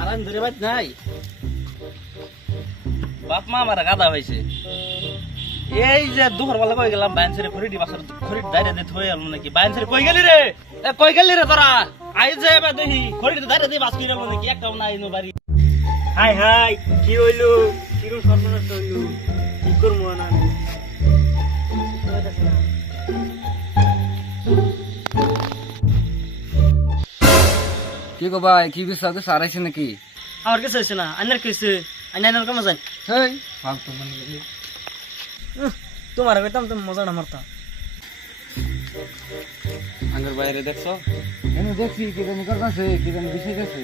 আর আমি ধরে বাইত নাই। বাপ মা আমার গাদা হয়েছে। এই যে দুপুর বেলা কই গেলাম, বাইন ছেড়ে খড়ি বাসার খড়ি দাইরে দিয়ে থই আলম নাকি? বাইন ছেড়ে কই গেলি রে? কই গেলি রে তোরা? আই যে এবার দেখি খড়ি দাইরে দিয়ে বাস কিরাম নাকি? একটাও নাই নো বাড়ি। হাই হাই, কি হইল? কিরম সর্বনাশ হইল? কি করব না কি গো ভাই কি বিষয়? তো সারাইছে নাকি? আমার কিছু হয়েছে না। আইনার কিছু। আইনার কামে যাই হেই। ফালতু মানে তোমার কইতাম তুমি মজা না মারতাম আঙ্গুর বাইরে দেখছ? এনে দেখছি কি জানি করতেছে কি জানি বিষয় গেছে।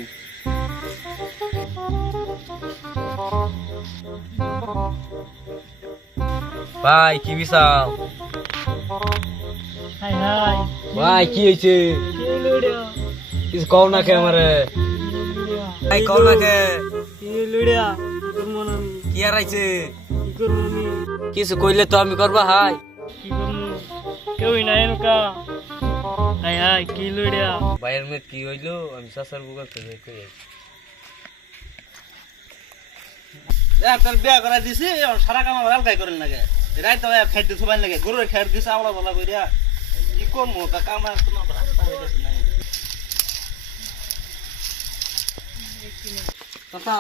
ভাই কি হাই ভাই কি হয়েছে? কি কিছু কও না কে আমারে ভাই কও না কে রে কি করব না আমি কি আর আইছে কি করব আমি কিছু কইলে তো আমি করবা হাই কি করব কেউই নাই এনকা হাই হাই কি রে ভাইয়ের মেয়ে কি হইল আমি শাসার বুকাল থেকে কই তোর বিয়া করা দিছি সারা কাম আমার আলগাই করেন লাগে রাই তো খাই দিতে ভাই লাগে গরুর খাই দিছে আওলা বলা কইরা কি করব কাম আর তোমার রাস্তা হইতাছে না কথা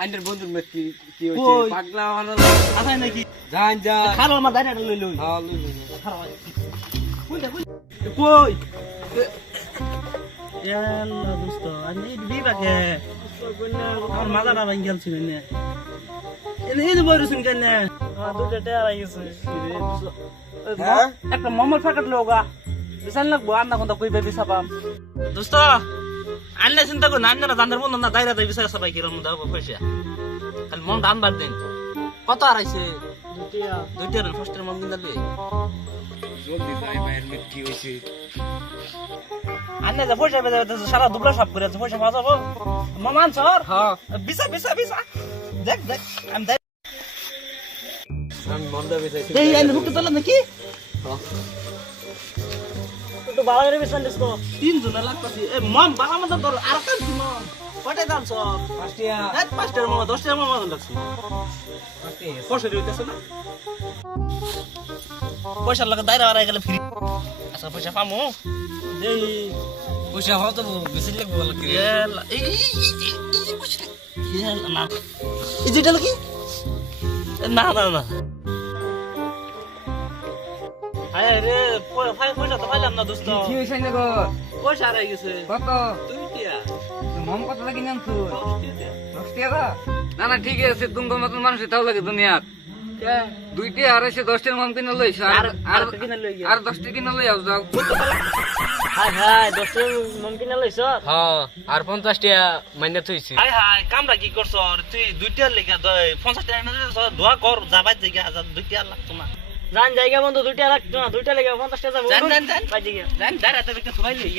আইনের বন্ধুর মেয়ে কি কি কই? হইছে পাগলা আসাই নাকি? জান যা খালো আমার দাঁড়িয়ে লই লই। লই লই কই ইয়াল্লা দোস্ত আমি এই বিবাকে আমার মাথাটা ভাঙ গেল ছিল না এনে এই বই রসুন কেন? আমার দুটো টেয়ার আই গেছে। হ্যাঁ? একটা মোমোর প্যাকেট লোগা বিশাল লাগবো আন্না কোনটা কই বেবি সাবাম দোস্ত আন্না চিন্তা কর না আন্না জানার বন্ধ না দাইরা দেই বিশাল সবাই কিরম দাও পয়সা খালি মন আনবার দিন। কত আড়াইছে দুটিয়া দুইটার ফার্স্টের মন কিনা লই জলদি যাই মেয়ে কি হইছে আন্না যা পয়সা বেজা সারা দুবলা সব করে পয়সা বাজাবো মামান সর হ্যাঁ। বিসা বিসা বিসা দেখ দেখ আমি দেখ। আমি মন্দা বেচাইছি এই আইন হুকতে তোলা নাকি? একটু ভালো করে বিশ্বাস দিস তিন জন লাগতাছি। এ মম বাবা মত তোর আর কান মম। কটে দাম সব? পাঁচটিয়া। এক পাঁচটার মামা দশটার মামা লাগছে। পয়সা দিতেছে না? পয়সা লাগে দাইরা আর গেলে ফ্রি। আচ্ছা পয়সা পামু? দেই। পয়সা হওয়া তো বেশি লাগবে বলে কি? না। এই যেটা লাগি? না না না। আরে রে পয়- পয়সা না দোস্ত? কি হইছে না গো? পয়সা হারাই গেছে। কত? দুই টিয়া। মম কত লাগি নাম তুই দশ টিয়া না না ঠিক আছে তুমি মতন মানুষ তাও লাগে দুনিয়াত দুইটি আর এসে দশটার মন কিনে লইছ আর আর- কিনে লই। আর দশটা কিনে লই আও যাও। হাই হাই দশটা মমকিন না লইছ? হ্যাঁ আর পঞ্চাশ টাকা মাইনে থইছি। হাই হাই কামরা কি করছ? তুই দুইটা লেখা দই পঞ্চাশ টাকা না দোয়া কর যাবাই জায়গা হাজার দুইটা লাগতো না। জান জায়গা বন্ধু দুইটা রাখতো না দুইটা লেগে পঞ্চাশ টাকা জান। বাজি গিয়া জান দাঁড়া তো একটা সবাই লই